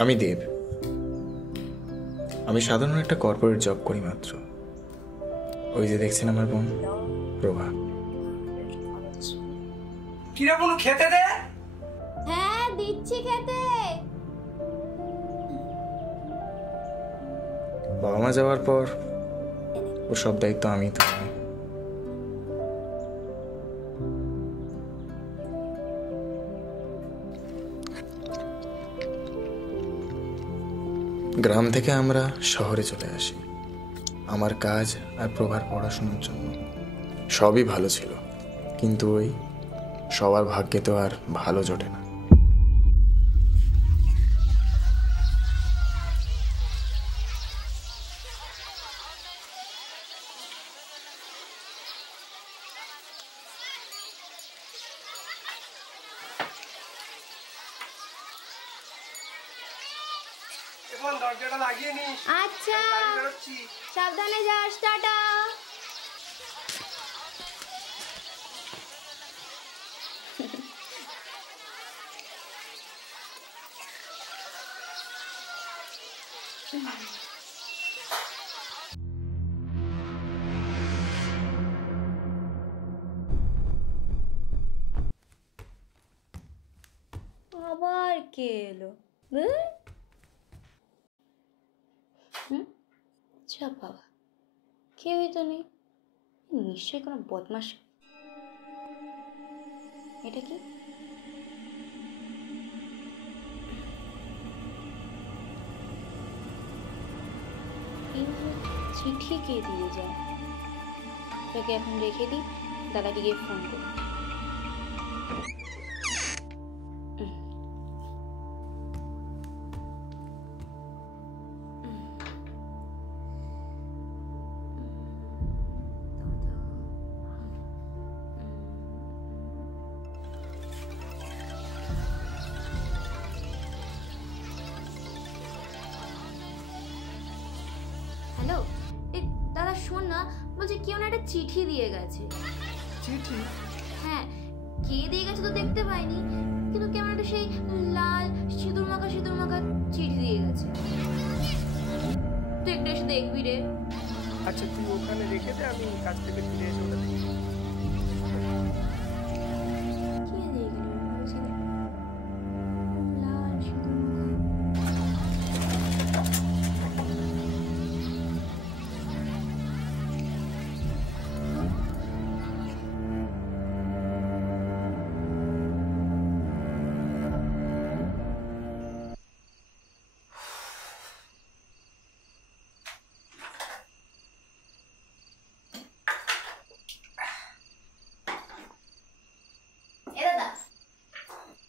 আমি দেব। আমি সাধারণ একটা কর্পোরেট জব করি মাত্র। ওই যে দেখছেন আমার বোন প্রভা। কিরে বোন খেতে দে। হ্যাঁ দিচ্ছি খেতে। বাবা মা যাওয়ার পর ওর সব দায়িত্ব আমি তো। গ্রাম থেকে আমরা শহরে চলে আসি আমার কাজ আর প্রভার পড়াশোনার জন্য। সবই ভালো ছিল, কিন্তু ওই সবার ভাগ্যে তো আর ভালো জোটে না। দরজাটা লাগিয়ে নিস। আচ্ছা সাবধানে যাস, টাটা। আবার কে এলো? আচ্ছা বাবা, কেউই তো নেই, নিশ্চয়ই কোনো বদমাশ। এটা কি? চিঠি কে দিয়ে যায়? তোকে এখন রেখে দিই, দাদাকে গিয়ে ফোন করি। হ্যালো, এই দাদা শোন না, বলছি কেউ না একটা চিঠি দিয়ে গেছে। চিঠি? হ্যাঁ, কে দিয়ে গেছে তো দেখতে পাইনি, কিন্তু কেমন একটা সেই লাল সিঁদুর মাখা চিঠি দিয়ে গেছে। তুই একটু এসে দেখবি রে। আচ্ছা তুই ওখানে রেখে দে, আমি কাজ থেকে ফিরে এসে ওটা দেখি। কে দিয়ে গেল? লাল সিঁদুর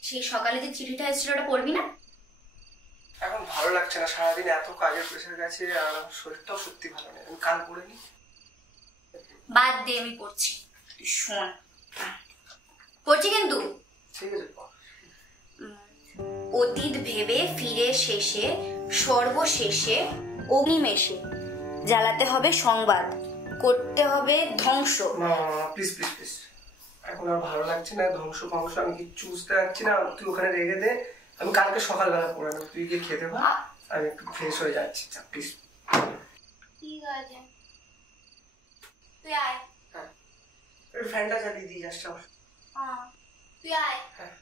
সেই সকালে যে চিঠিটা এসেছিল ওটা পড়বি না? এখন ভালো লাগছে না, সারাদিন এত কাজের প্রেশার গেছে আর শরীরটাও সত্যি ভালো নেই। আমি কাল পড়ে নি। বাদ দে, আমি পড়ছি, তুই শোন। পড়ছি কিন্তু। ঠিক আছে। অতীত ভেবে ফিরে শেষে সর্বশেষে অগ্নিমেষে জ্বালাতে হবে সংবাদ, করতে হবে ধ্বংস। না প্লিজ প্লিজ প্লিজ, এখন আর ভালো লাগছে না, ধ্বংস ফংস আমি কিচ্ছু বুঝতে পারছি না। তুই ওখানে রেখে দে, আমি কালকে সকালবেলা পড়ে নেবো। তুই গিয়ে খেতে পা, আমি একটু ফ্রেশ হয়ে যাচ্ছি। প্লিজ। ঠিক আছে, তুই আয়। হ্যাঁ, ফ্যানটা চালিয়ে দিয়ে যাস। হ্যাঁ তুই আয়। হ্যাঁ।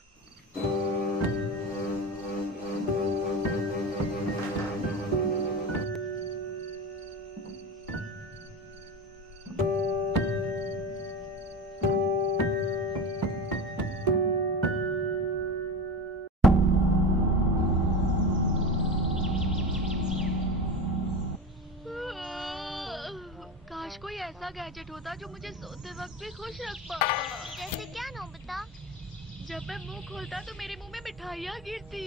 कोई ऐसा गैजेट होता जो मुझे सोते वक्त भी खुश रख पाता। जैसे क्या नोबिता? जब मैं मुंह खोलता तो मेरे मुंह में मिठाइयाँ गिरती।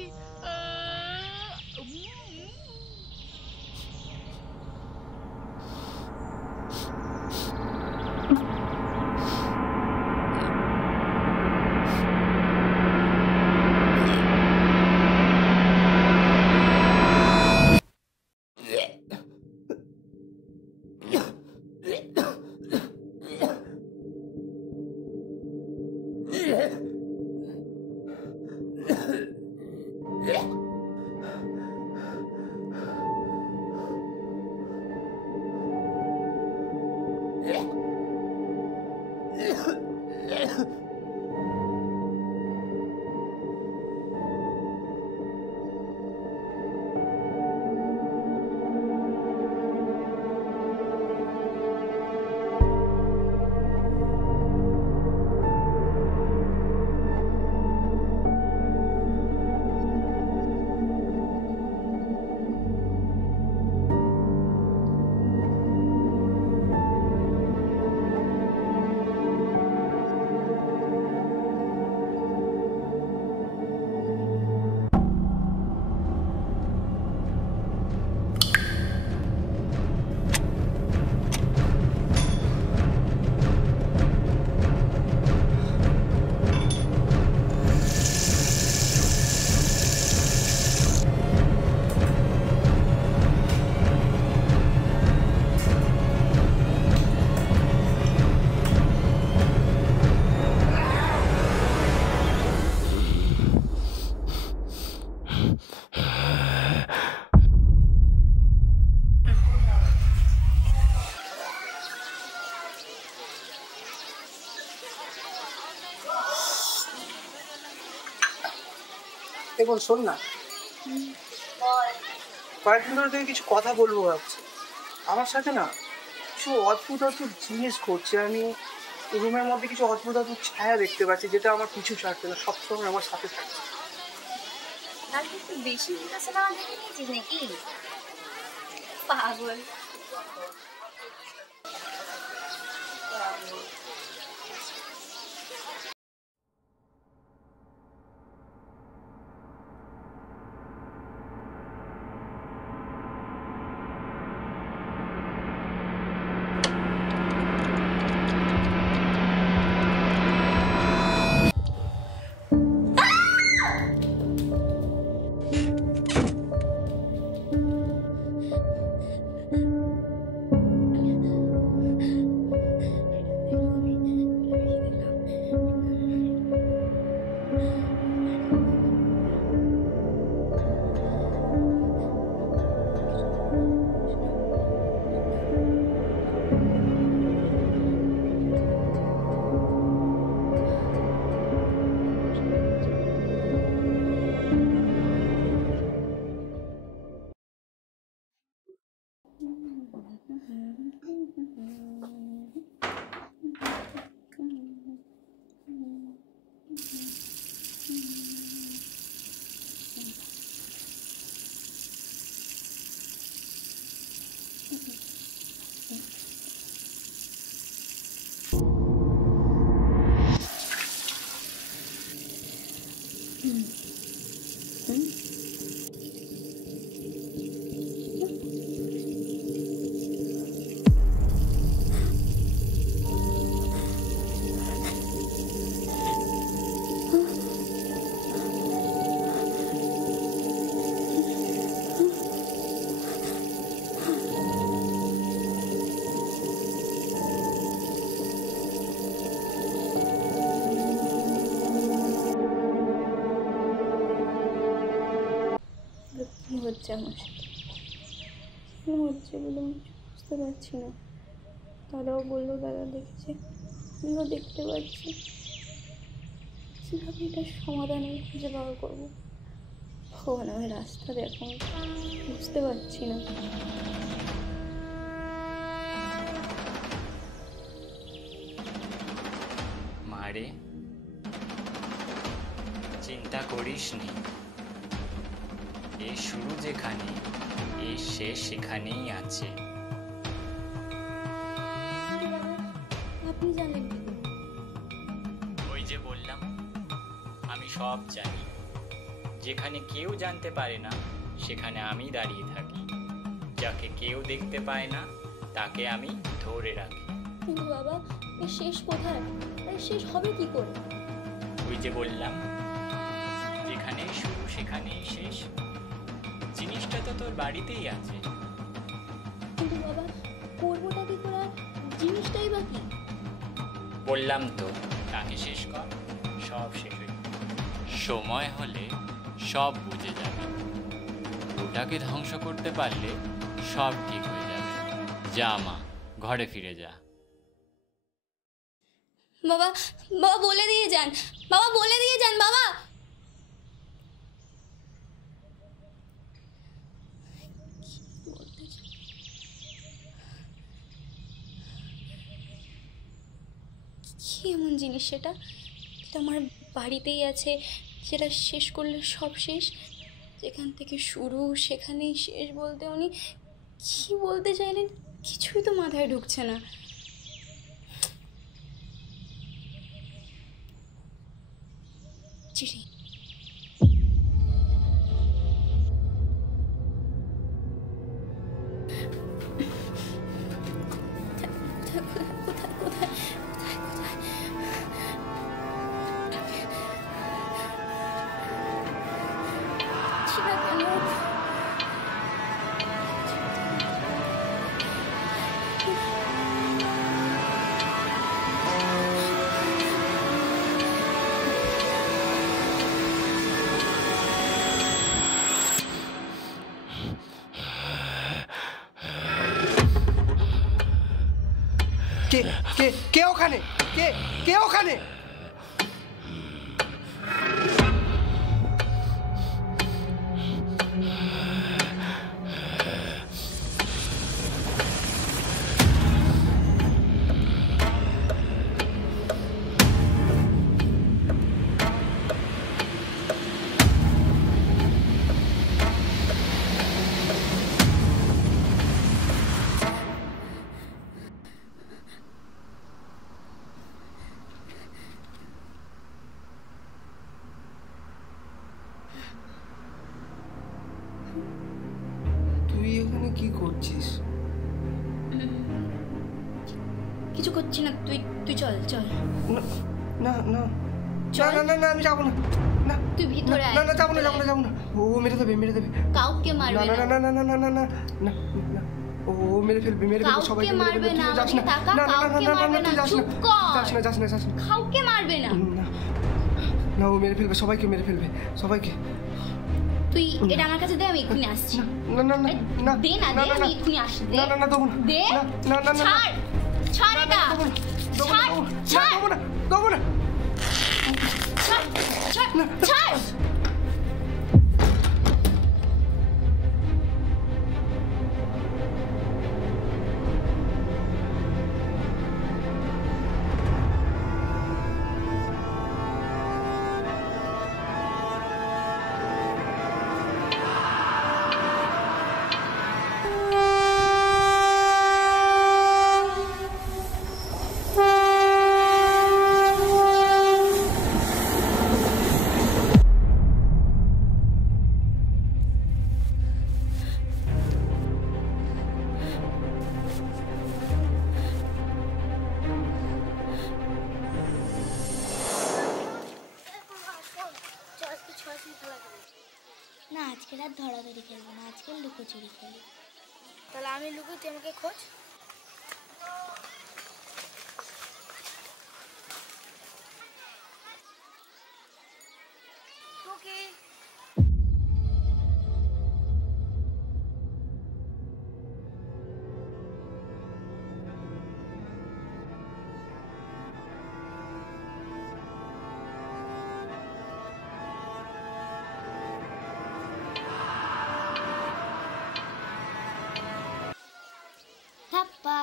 দেখুন শোন না, কয়েকদিন ধরে থেকে কিছু কথা বলবো ভাবছি। আমার সাথে না কিছু অদ্ভুত অদ্ভুত জিনিস ঘটছে। আমি রুমের মধ্যে কিছু অদ্ভুত অদ্ভুত ছায়া দেখতে পাচ্ছি, যেটা আমার পিছু ছাড়ছে না, সবসময় আমার সাথে থাকছে। একটু বেশি না দেখে নিয়েছিস নাকি? পাগল। হচ্ছে আমার সাথে, কেন হচ্ছে বলে আমি বুঝতে পারছি না। দাদাও বললো, দাদা দেখেছে, আমিও দেখতে পাচ্ছি। কীভাবে এটা সমাধানে খুঁজে বার করবো? ভগবান আমি রাস্তা দেখো, বুঝতে পারছি না। মারে, চিন্তা করিস নি, এর শুরু যেখানে এর শেষ সেখানেই আছে। আপনি জানেন কি? ওই যে বললাম, আমি সব জানি। যেখানে কেউ জানতে পারে না সেখানে আমি দাঁড়িয়ে থাকি। যাকে কেউ দেখতে পায় না তাকে আমি ধরে রাখি। কিন্তু বাবা, এর শেষ কোথায়? এর শেষ হবে কি করে? ওই যে বললাম, যেখানে শুরু সেখানেই শেষ। জিনিসটা তো তোর বাড়িতেই আছে। কিন্তু বাবা, করবোটা কি করে? জিনিসটাই বা কি? বললাম তো, তাকে শেষ কর, সব শেষ হয়ে যাবে। সময় হলে সব বুঝে যাবে। ওটাকে ধ্বংস করতে পারলে সব ঠিক হয়ে যাবে। যা মা, ঘরে ফিরে যা। বাবা, বাবা বলে দিয়ে যান, বাবা বলে দিয়ে যান, বাবা। কি এমন জিনিস সেটা, যেটা আমার বাড়িতেই আছে, যেটা শেষ করলে সব শেষ? যেখান থেকে শুরু সেখানেই শেষ বলতে উনি কি বলতে চাইলেন কিছুই তো মাথায় ঢুকছে না। চিঠি। কে কে কে ওখানে? কে কে ওখানে? তুই এখানে কি করছিস? কিছু করছি না, তুই তুই চল চল। না না না চল। না না না আমি যাবো না। না তুই ভিতরে আয়। না না যাবো না যাবো না যাবো না। ও মেরে দেবে মেরে দেবে। কাউকে না মারবে না না। না না না না না না না না ও মেরে ফেলবে মেরে ফেলবে কাউকে সবাইকে মেরে মারবে ফেলবে। না, তুই যাস না। আমাকে তাকা, না না না কাউকে না মারবে না না, তুই যাস না। চুপ কর। যাস না যাস না যাস না। কাউকে মারবে না। না না ও মেরে ফেলবে সবাইকে মেরে ফেলবে সবাইকে। তুই এটা আমার কাছে দে, আমি এক্ষুনি আসছি। না না না না দে না, দে, আমি এক্ষুনি আসছি। দে। না না না দেবো না। দে। না না না না ছাড়, ছাড় এটা। ছাড়, ছাড়, দেবো না দেবো না। ছাড়, ছাড়, ছাড়। না আজকে রাত ধরাধরি খেলবো না, আজকে লুকোচুরি খেলি। তাহলে আমি লুকোই, তুই আমাকে খোঁজ। ওকে ধাপ্পা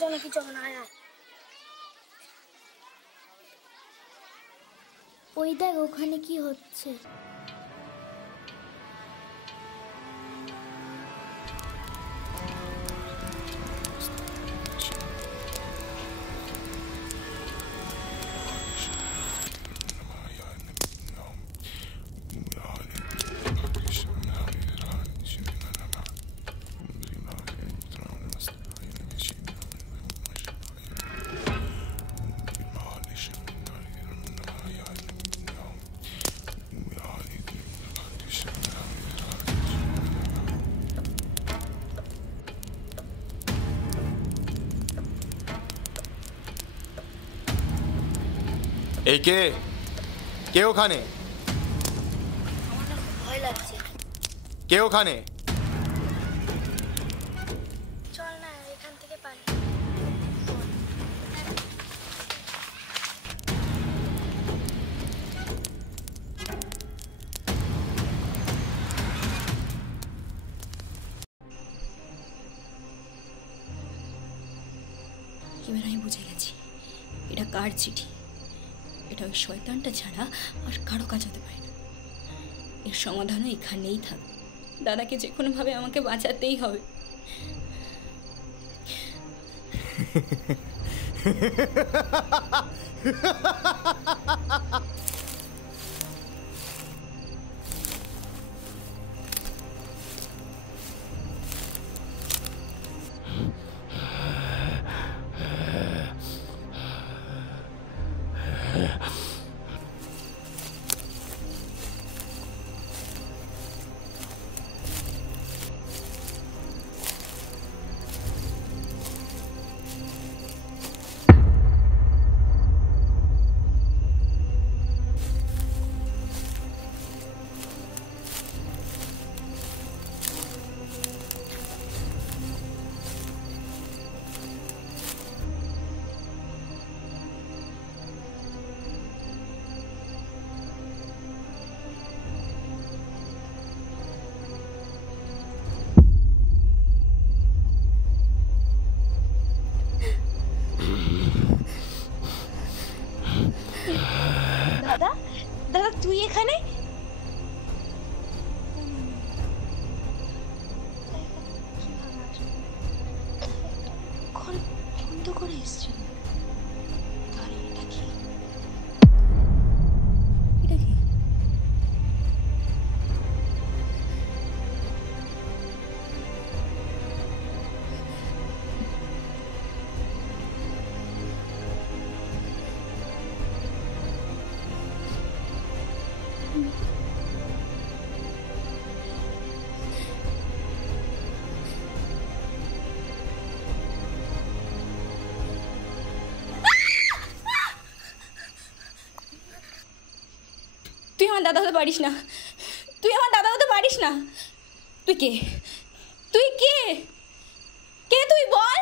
চল না কিছু হবে না। ওই দেখ ওখানে কি হচ্ছে। এই কে কে ওখানে? আমার না খুব ভয় লাগছে। কে ওখানে? চল না এখান থেকে পারি। এবার আমি বুঝে গেছি এটা কার চিঠি। এটা ওই শয়তানটা ছাড়া আর কারো কাজ হতে পারে না। এর সমাধানও এখানেই থাকবে। দাদাকে যে কোনোভাবে আমাকে বাঁচাতেই হবে। এখানে? ঘর বন্ধ করে এসছি। তাহলে এটা কি? এটা কি? তুই আমার দাদা হতে পারিস না, তুই আমার দাদা হতে পারিস না। তুই কে? তুই কে? কে তুই বল?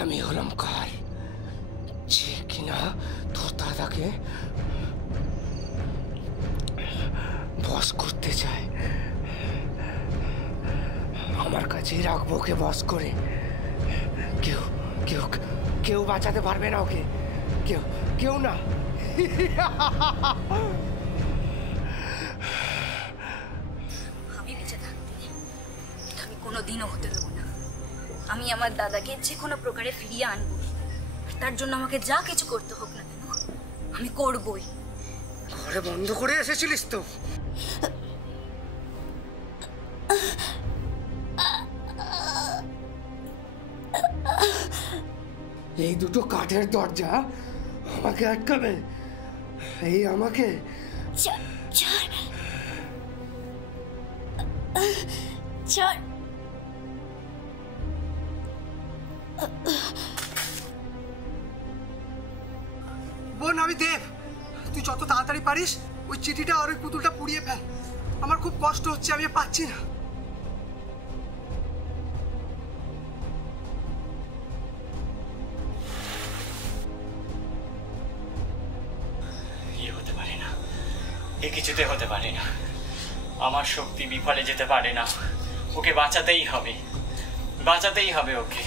আমি হলাম কাল, যে কিনা তোর দাদাকে বস করতে চায়। আমার কাছেই রাখবো ওকে বস করে। কেউ কেউ কেউ বাঁচাতে পারবে না ওকে, কেউ কেউ না। আমি বেঁচে থাকতে আমি কোনোদিনও হতে দেবো না। আমি আমার দাদাকে যে কোনো প্রকারে ফিরিয়ে আনবো। তার জন্য আমাকে যা কিছু করতে হোক না কেন আমি করবই। ঘরে বন্ধ করে এসেছিলিস তো? এই দুটো কাঠের দরজা আমাকে আটকাবে? এই আমাকে? ছাড়। বোন, আমি দেব। তুই যত তাড়াতাড়ি পারিস ওই চিঠিটা আর ওই পুতুলটা পুড়িয়ে ফেল। আমার খুব কষ্ট হচ্ছে, আমি পাচ্ছি না। হতে পারে না, এ কিছুতে হতে পারে না। আমার শক্তি বিফলে যেতে পারে না। ওকে বাঁচাতেই হবে, বাঁচাতেই হবে ওকে।